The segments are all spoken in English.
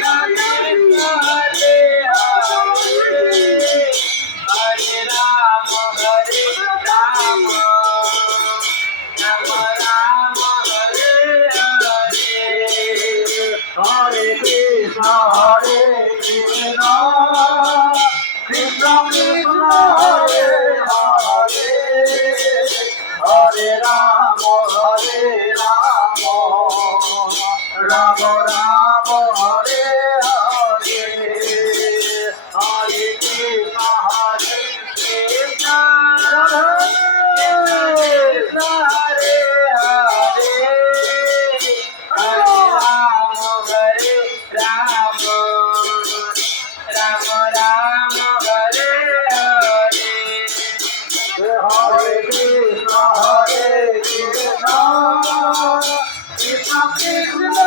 Ram Ram Hare Hare Hare Krishna Krishna Krishna Hare Hare Hare Ram Ram Ram Hare Hare Hare Krishna Krishna Krishna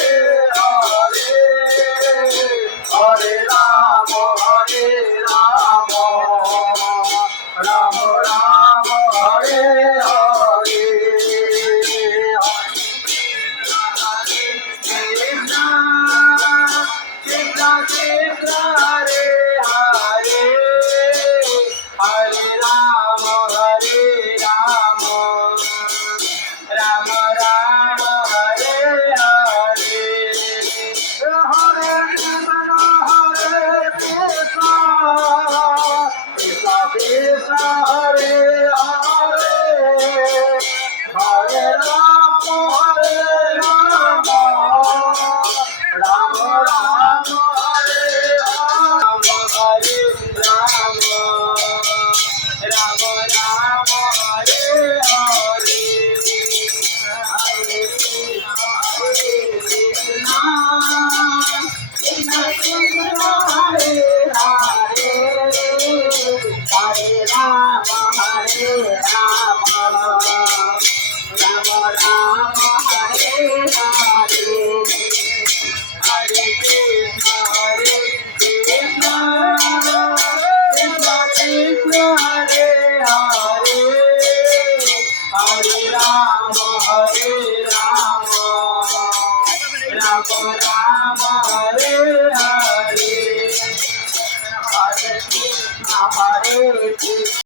Hare Hare Hare Ram Ram Ram Hare Hare Krishna Krishna Krishna Hare Hare Hare Ram Ram Ram Hare Hare Hare Krishna Krishna Krishna Hare Hare Hare Ram Ram Ram Hare Hare Ram Ram Hare Hare Hare Krishna